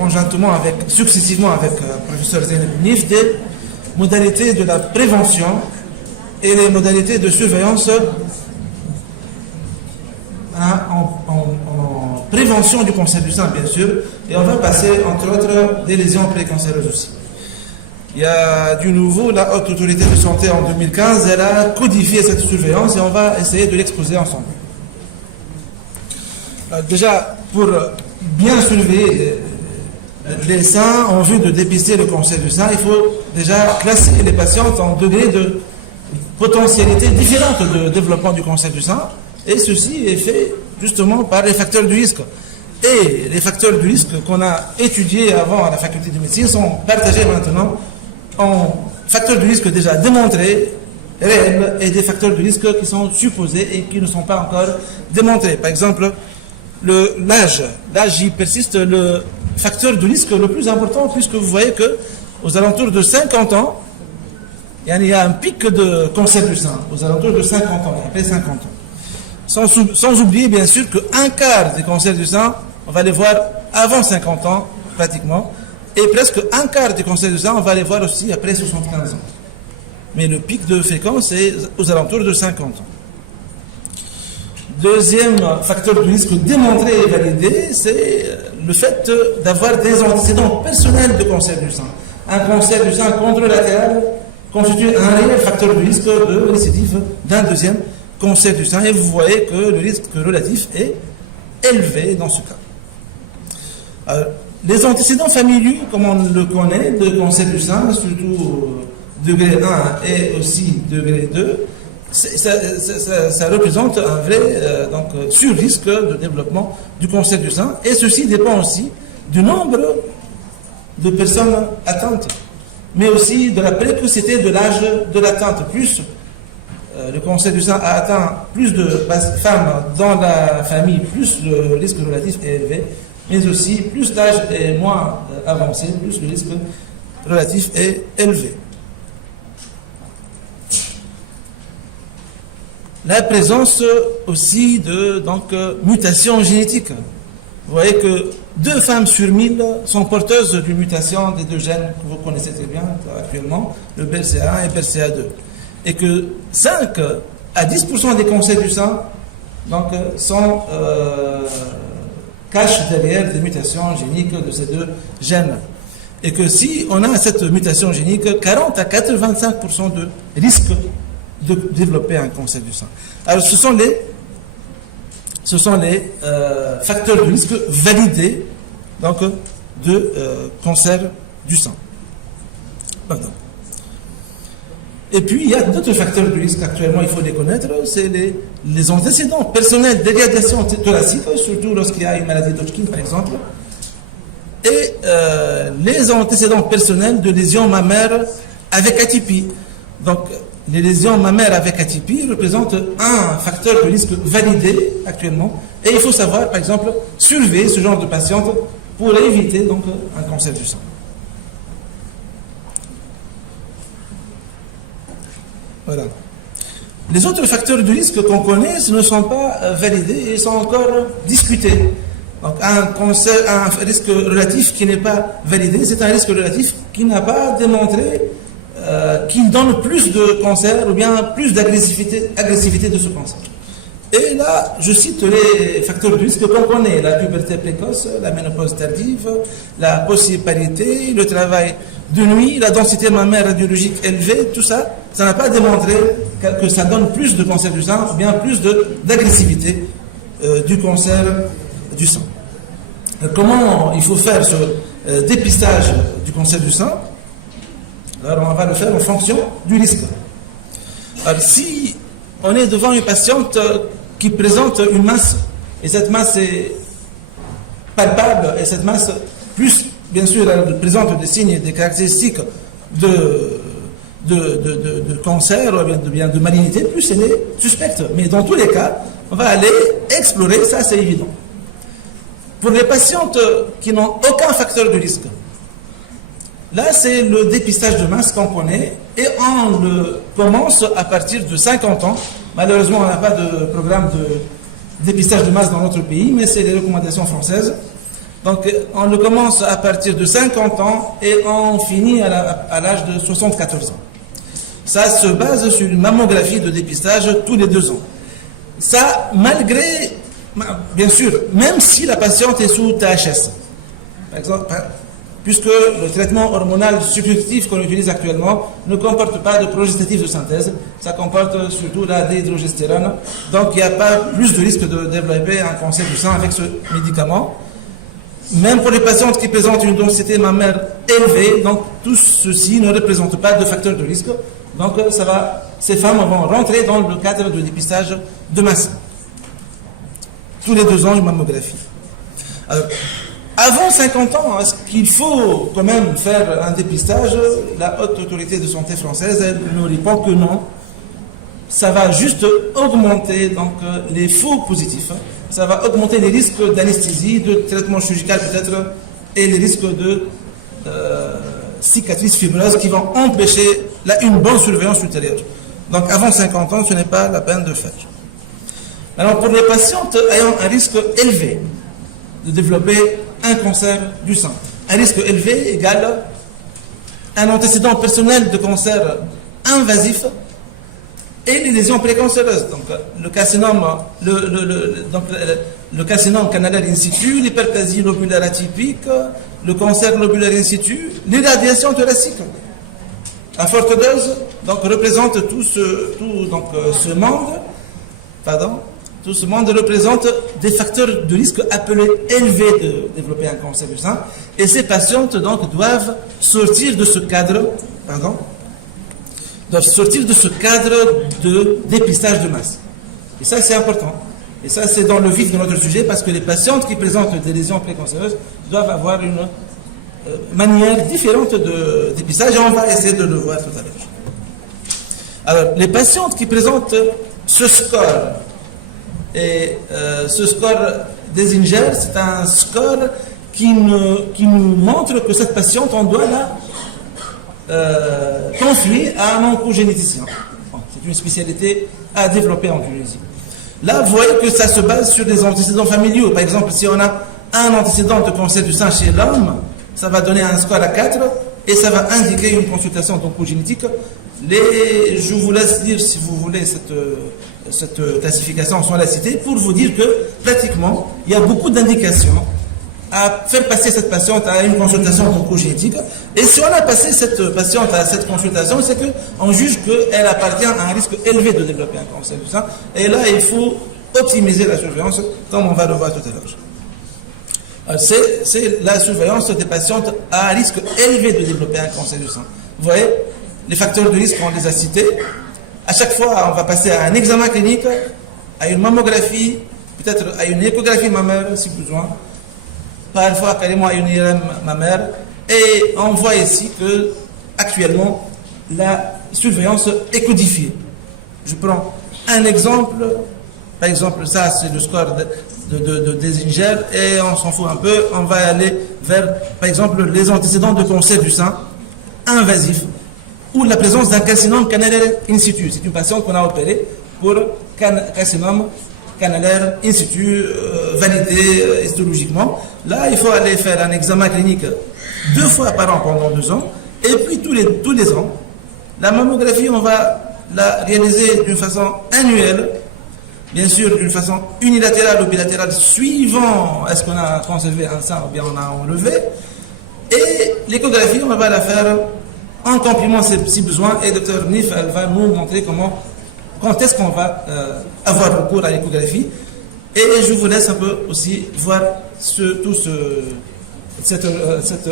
conjointement successivement avec le professeur Zeynep Nif, des modalités de la prévention et les modalités de surveillance en prévention du cancer du sein, bien sûr, et on va passer, entre autres, des lésions précancéreuses aussi. Il y a du nouveau, la Haute Autorité de Santé en 2015, elle a codifié cette surveillance et on va essayer de l'exposer ensemble. Déjà, pour bien surveiller les seins en vue de dépister le cancer du sein, il faut déjà classer les patientes en degrés de potentialité différentes de développement du cancer du sein, et ceci est fait justement par les facteurs de risque. Et les facteurs de risque qu'on a étudiés avant à la faculté de médecine sont partagés maintenant en facteurs de risque déjà démontrés, réels, et des facteurs de risque qui sont supposés et qui ne sont pas encore démontrés. Par exemple, l'âge y persiste le facteur de risque le plus important, puisque vous voyez que aux alentours de 50 ans, il y a un pic de cancer du sein, aux alentours de 50 ans, après 50 ans. Sans oublier bien sûr qu'un quart des cancers du sein, on va les voir avant 50 ans, pratiquement, et presque un quart des cancers du sein, on va les voir aussi après 75 ans. Mais le pic de fréquence est aux alentours de 50 ans. Deuxième facteur de risque démontré et validé, c'est le fait d'avoir des antécédents personnels de cancer du sein. Un cancer du sein contralatéral constitue un réel facteur de risque de récidive d'un deuxième cancer du sein, et vous voyez que le risque relatif est élevé dans ce cas. Alors, les antécédents familiaux, comme on le connaît, de cancer du sein, surtout degré 1 et aussi degré 2, ça représente un vrai sur-risque de développement du cancer du sein, et ceci dépend aussi du nombre de personnes atteintes, mais aussi de la précocité de l'âge de l'atteinte. Plus le cancer du sein a atteint plus de femmes dans la famille, plus le risque relatif est élevé, mais aussi plus l'âge est moins avancé, plus le risque relatif est élevé. La présence aussi de mutations génétiques. Vous voyez que 2 femmes sur 1000 sont porteuses d'une mutation des 2 gènes que vous connaissez très bien actuellement, le BRCA1 et BRCA2. Et que 5 à 10% des cancers du sein cachent derrière des mutations géniques de ces 2 gènes. Et que si on a cette mutation génique, 40 à 85% de risque de développer un cancer du sein. Alors ce sont les facteurs de risque validés de cancer du sein. Pardon. Et puis il y a d'autres facteurs de risque actuellement, il faut les connaître, c'est les antécédents personnels des radiations thoraciques, surtout lorsqu'il y a une maladie d'Hodgkin par exemple, et les antécédents personnels de lésions mammaires avec atypie. Donc les lésions mammaires avec atypie représentent un facteur de risque validé actuellement, et il faut savoir, par exemple, surveiller ce genre de patiente pour éviter un cancer du sein. Voilà. Les autres facteurs de risque qu'on connaît ne sont pas validés et sont encore discutés. Donc un risque relatif qui n'est pas validé, c'est un risque relatif qui n'a pas démontré qu'il donne plus de cancer ou bien plus d'agressivité de ce cancer. Et là, je cite les facteurs de risque qu'on connaît: la puberté précoce, la ménopause tardive, la possiparité, le travail de nuit, la densité mammaire radiologique élevée, tout ça, ça n'a pas démontré que ça donne plus de cancer du sein ou bien plus d'agressivité du cancer du sein. Comment il faut faire ce dépistage du cancer du sein? Alors on va le faire en fonction du risque. Alors si on est devant une patiente qui présente une masse, et cette masse est palpable, et cette masse, plus bien sûr elle présente des signes et des caractéristiques de cancer ou bien de malignité, plus elle est suspecte. Mais dans tous les cas, on va aller explorer, ça c'est évident. Pour les patientes qui n'ont aucun facteur de risque, là, c'est le dépistage de masse qu'on connaît, et on le commence à partir de 50 ans. Malheureusement, on n'a pas de programme de dépistage de masse dans notre pays, mais c'est les recommandations françaises. Donc, on le commence à partir de 50 ans et on finit à l'âge de 74 ans. Ça se base sur une mammographie de dépistage tous les 2 ans. Ça, malgré, bien sûr, même si la patiente est sous THS, par exemple, puisque le traitement hormonal substitutif qu'on utilise actuellement ne comporte pas de progestatif de synthèse, ça comporte surtout la dihydrogestérone, donc il n'y a pas plus de risque de développer un cancer du sein avec ce médicament. Même pour les patientes qui présentent une densité mammaire élevée, donc tout ceci ne représente pas de facteur de risque. Donc ces femmes vont rentrer dans le cadre de dépistage de masse. Tous les 2 ans, une mammographie. Alors, avant 50 ans, est-ce qu'il faut quand même faire un dépistage? La haute autorité de santé française, elle nous répond que non. Ça va juste augmenter donc, les faux positifs. Ça va augmenter les risques d'anesthésie, de traitement chirurgical peut-être, et les risques de cicatrices fibreuses qui vont empêcher une bonne surveillance ultérieure. Donc avant 50 ans, ce n'est pas la peine de faire. Alors pour les patientes ayant un risque élevé de développer un cancer du sein, un risque élevé égale un antécédent personnel de cancer invasif et les lésions précancéreuses. Donc le carcinome, le carcinome canalaire in situ, l'hyperplasie lobulaire atypique, le cancer lobulaire in situ, l'irradiation thoracique à forte dose, donc représente tout ce monde représente des facteurs de risque appelés élevés de développer un cancer du sein, et ces patientes donc doivent sortir de ce cadre, de dépistage de masse. Et ça c'est important. Et ça c'est dans le vif de notre sujet, parce que les patientes qui présentent des lésions précancéreuses doivent avoir une manière différente de dépistage, et on va essayer de le voir tout à l'heure. Alors, les patientes qui présentent ce score, et ce score d'Esinger, c'est un score qui nous montre que cette patiente, on doit la confier à un oncogénéticien. Bon, c'est une spécialité à développer en Tunisie. Là, vous voyez que ça se base sur des antécédents familiaux. Par exemple, si on a un antécédent de cancer du sein chez l'homme, ça va donner un score à 4 et ça va indiquer une consultation d'oncogénétique. Je vous laisse lire, si vous voulez, cette classification sans la citer, pour vous dire que pratiquement, il y a beaucoup d'indications à faire passer cette patiente à une consultation oncogénétique. Et si on a passé cette patiente à cette consultation, c'est qu'on juge qu'elle appartient à un risque élevé de développer un cancer du sein. Et là, il faut optimiser la surveillance, comme on va le voir tout à l'heure. C'est la surveillance des patientes à risque élevé de développer un cancer du sein. Vous voyez, les facteurs de risque, on les a cités. À chaque fois, on va passer à un examen clinique, à une mammographie, peut-être à une échographie mammaire si besoin, parfois carrément à une IRM mammaire. Et on voit ici que actuellement la surveillance est codifiée. Je prends un exemple. Par exemple, ça c'est le score de Desinger, et on s'en fout un peu. On va aller vers, par exemple, les antécédents de cancer du sein invasif ou la présence d'un carcinome canalaire in situ. C'est une patiente qu'on a opérée pour carcinome canalaire in situ, validé histologiquement. Là, il faut aller faire un examen clinique 2 fois par an pendant 2 ans, et puis tous les ans, la mammographie, on va la réaliser d'une façon annuelle, bien sûr d'une façon unilatérale ou bilatérale, suivant est-ce qu'on a conservé un sein ou bien on a enlevé, et l'échographie, on va la faire en complément si besoin, et Dr Nif, elle va nous montrer quand est-ce qu'on va avoir recours à l'échographie. Et je vous laisse un peu aussi voir cette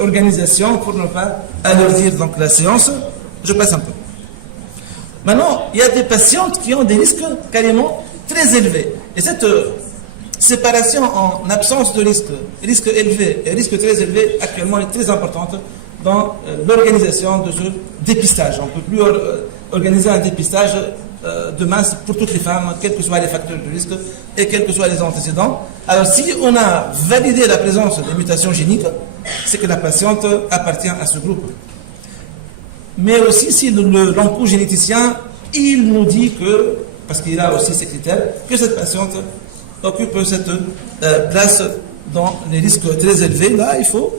organisation pour ne pas alourdir donc la séance. Je passe un peu. Maintenant, il y a des patientes qui ont des risques carrément très élevés. Et cette séparation en absence de risque élevé et risque très élevé, actuellement est très importante dans l'organisation de ce dépistage. On ne peut plus organiser un dépistage de masse pour toutes les femmes, quels que soient les facteurs de risque et quels que soient les antécédents. Alors, si on a validé la présence des mutations géniques, c'est que la patiente appartient à ce groupe. Mais aussi, si l'oncogénéticien, il nous dit que, parce qu'il a aussi ces critères, que cette patiente occupe cette place dans les risques très élevés, là, il faut...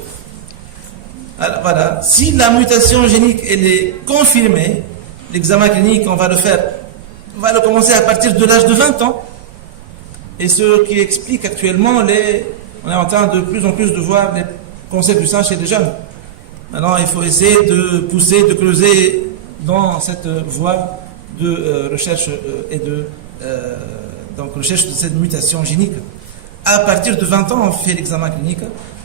Alors, voilà. Si la mutation génique elle est confirmée, l'examen clinique, on va le commencer à partir de l'âge de 20 ans. Et ce qui explique actuellement, on est en train de plus en plus de voir les cancers du sein chez les jeunes. Maintenant, il faut essayer de pousser, de creuser dans cette voie de recherche et de recherche de cette mutation génique. À partir de 20 ans, on fait l'examen clinique.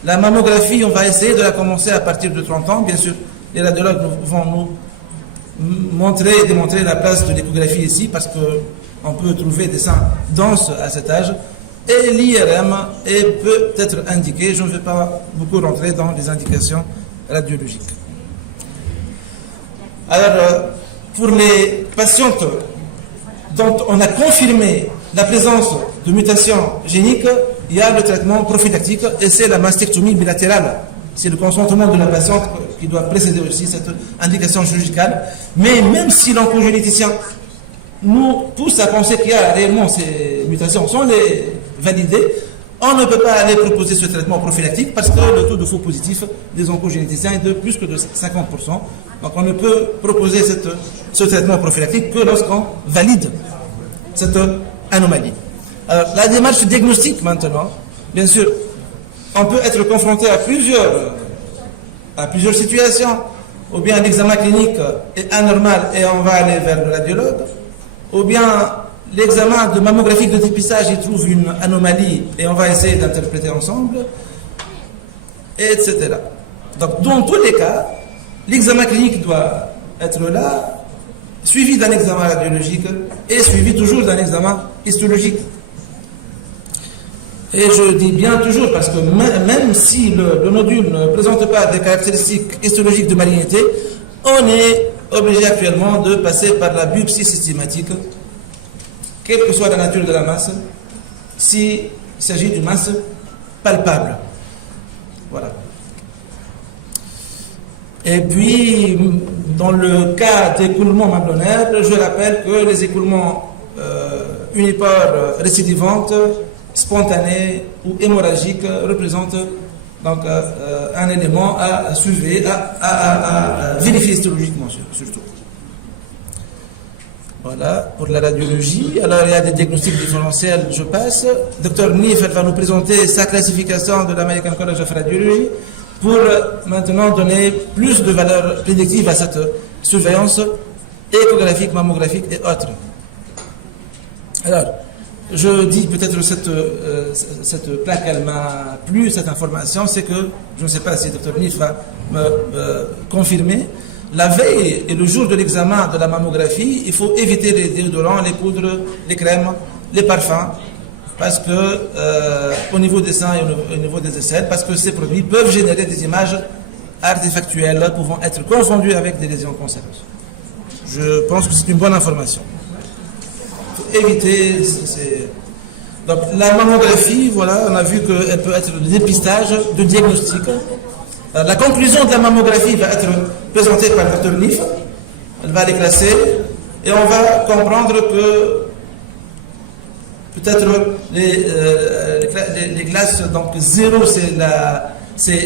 La mammographie, on va essayer de la commencer à partir de 30 ans. Bien sûr, les radiologues vont nous montrer et démontrer la place de l'échographie ici, parce qu'on peut trouver des seins denses à cet âge. Et l'IRM peut être indiqué. Je ne vais pas beaucoup rentrer dans les indications radiologiques. Alors, pour les patientes dont on a confirmé la présence de mutations géniques, il y a le traitement prophylactique et c'est la mastectomie bilatérale. C'est le consentement de la patiente qui doit précéder aussi cette indication chirurgicale. Mais même si l'oncogénéticien nous pousse à penser qu'il y a réellement ces mutations sans les valider, on ne peut pas aller proposer ce traitement prophylactique parce que le taux de faux positifs des oncogénéticiens est de plus que de 50%. Donc on ne peut proposer ce traitement prophylactique que lorsqu'on valide cette anomalie. Alors, la démarche diagnostique maintenant, bien sûr, on peut être confronté à plusieurs situations. Ou bien l'examen clinique est anormal et on va aller vers le radiologue. Ou bien l'examen de mammographie de dépistage, il trouve une anomalie et on va essayer d'interpréter ensemble, etc. Donc, dans tous les cas, l'examen clinique doit être là, suivi d'un examen radiologique et suivi toujours d'un examen histologique. Et je dis bien toujours parce que même si le nodule ne présente pas des caractéristiques histologiques de malignité, on est obligé actuellement de passer par la biopsie systématique, quelle que soit la nature de la masse, s'il s'agit d'une masse palpable. Voilà. Et puis, dans le cas d'écoulement mammaire, je rappelle que les écoulements unipores récidivantes, spontanés ou hémorragiques représentent donc un élément à surveiller, à vérifier histologiquement surtout. Voilà, pour la radiologie. Alors, il y a des diagnostics différentiels, je passe. Dr Nif, elle va nous présenter sa classification de l'American College of Radiology pour maintenant donner plus de valeur prédictive à cette surveillance échographique, mammographique et autres. Alors, je dis peut-être cette plaque, elle m'a plu, cette information, c'est que, je ne sais pas si Dr Nif va me confirmer, la veille et le jour de l'examen de la mammographie, il faut éviter les déodorants, les poudres, les crèmes, les parfums, parce que au niveau des seins et au niveau des aisselles, parce que ces produits peuvent générer des images artefactuelles pouvant être confondues avec des lésions cancéreuses. Je pense que c'est une bonne information. Il faut éviter donc la mammographie, voilà, on a vu qu'elle peut être de dépistage, de diagnostic. La conclusion de la mammographie va être présentée par le Dr Nif. Elle va les classer et on va comprendre que peut-être les classes, donc 0 c'est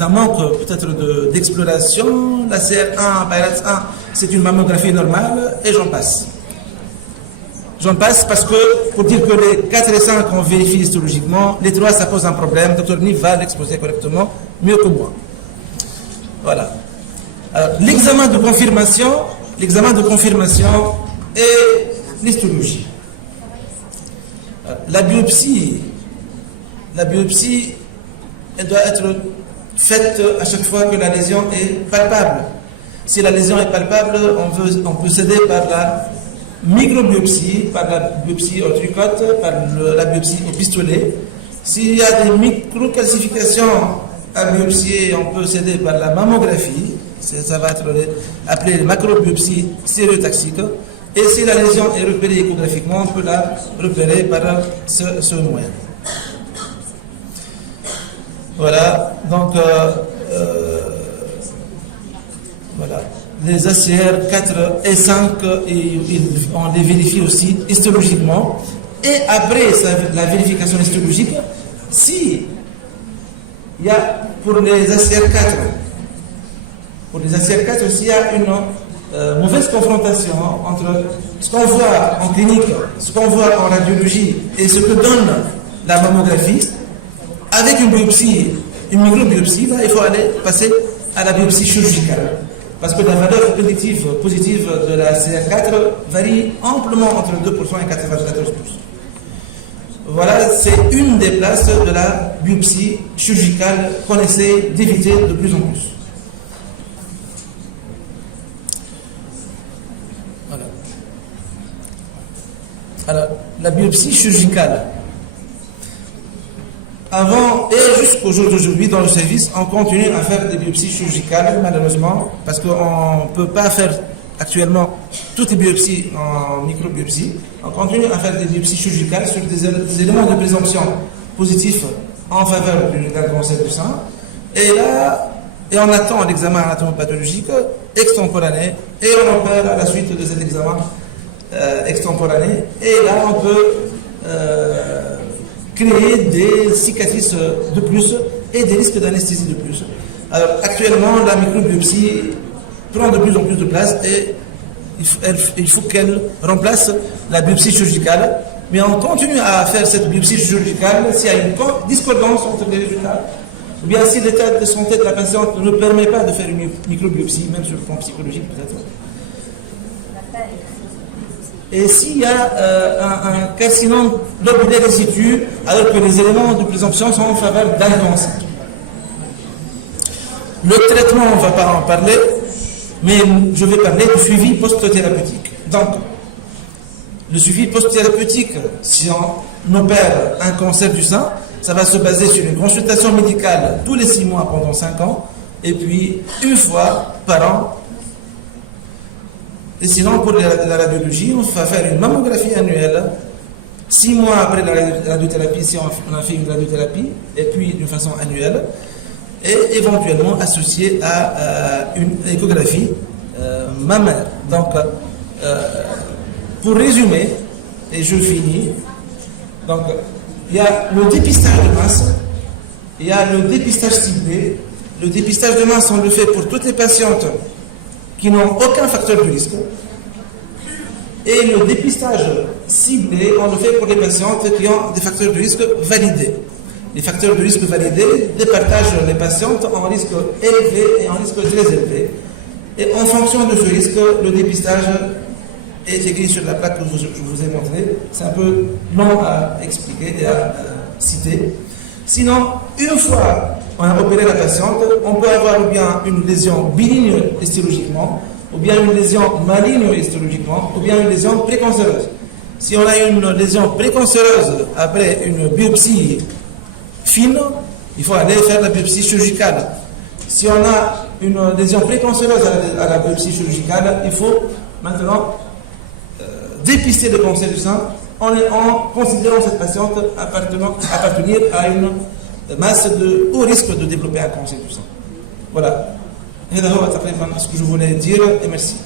un manque peut-être d'exploration. La CR1, PIRATS 1, c'est une mammographie normale et j'en passe. J'en passe parce que, pour dire que les 4 et 5 on vérifie histologiquement, les 3 ça pose un problème, Dr Nif va l'exposer correctement, mieux que moi. Voilà. Alors, l'examen de confirmation est l'histologie. La biopsie, elle doit être faite à chaque fois que la lésion est palpable. Si la lésion est palpable, on peut céder par la microbiopsie, par la biopsie au tricote, par la biopsie au pistolet. S'il y a des microcalcifications à biopsier, on peut céder par la mammographie. Ça va être appelé macrobiopsie stéréotaxique. Et si la lésion est repérée échographiquement, on peut la repérer par ce moyen. Voilà, donc voilà. Les ACR 4 et 5, on les vérifie aussi histologiquement. Et après la vérification histologique, Si il y a pour les ACR4, s'il y a une mauvaise confrontation entre ce qu'on voit en clinique, ce qu'on voit en radiologie et ce que donne la mammographie, avec une biopsie, une microbiopsie, il faut aller passer à la biopsie chirurgicale. Parce que la valeur prédictive positive de la CR4 varie amplement entre 2% et 94%. Voilà, c'est une des places de la biopsie chirurgicale qu'on essaie d'éviter de plus en plus. Voilà. Alors, la biopsie chirurgicale. Avant et jusqu'au jour d'aujourd'hui, dans le service, on continue à faire des biopsies chirurgicales, malheureusement, parce qu'on ne peut pas faire actuellement toutes les biopsies en microbiopsie. On continue à faire des biopsies chirurgicales sur des éléments de présomption positifs en faveur d'un cancer du sein. Et là, on attend l'examen anatomopathologique extemporané et on opère à la suite de cet examen extemporané. Et là, on peut créer des cicatrices de plus et des risques d'anesthésie de plus. Alors, actuellement, la microbiopsie prend de plus en plus de place et il faut qu'elle remplace la biopsie chirurgicale. Mais on continue à faire cette biopsie chirurgicale s'il y a une discordance entre les résultats, ou bien si l'état de santé de la patiente ne permet pas de faire une microbiopsie, même sur le plan psychologique peut-être. Et s'il y a un carcinome lobulaire in situ, alors que les éléments de présomption sont en faveur d'un cancer. Le traitement, on ne va pas en parler, mais je vais parler du suivi post-thérapeutique. Donc, le suivi post-thérapeutique, si on opère un cancer du sein, ça va se baser sur une consultation médicale tous les 6 mois pendant 5 ans, et puis une fois par an. Et sinon, pour la radiologie, on va faire une mammographie annuelle, 6 mois après la radiothérapie, si on a fait une radiothérapie, et puis d'une façon annuelle, et éventuellement associée à une échographie mammaire. Donc, pour résumer, et je finis, donc, il y a le dépistage de masse, il y a le dépistage ciblé. Le dépistage de masse, on le fait pour toutes les patientes qui n'ont aucun facteur de risque. Et le dépistage ciblé, on le fait pour les patientes qui ont des facteurs de risque validés. Les facteurs de risque validés départagent les patientes en risque élevé et en risque très élevé. Et en fonction de ce risque, le dépistage est écrit sur la plaque que je vous ai montrée. C'est un peu long à expliquer et à citer. Sinon, une fois on a opéré la patiente, on peut avoir ou bien une lésion bénigne histologiquement, ou bien une lésion maligne histologiquement, ou bien une lésion précancéreuse. Si on a une lésion précancéreuse après une biopsie fine, il faut aller faire la biopsie chirurgicale. Si on a une lésion précancéreuse à la biopsie chirurgicale, il faut maintenant dépister le cancer du sein en considérant cette patiente appartenir à une masse de haut risque de développer un cancer du sein. Voilà. C'est ce que je voulais dire et merci.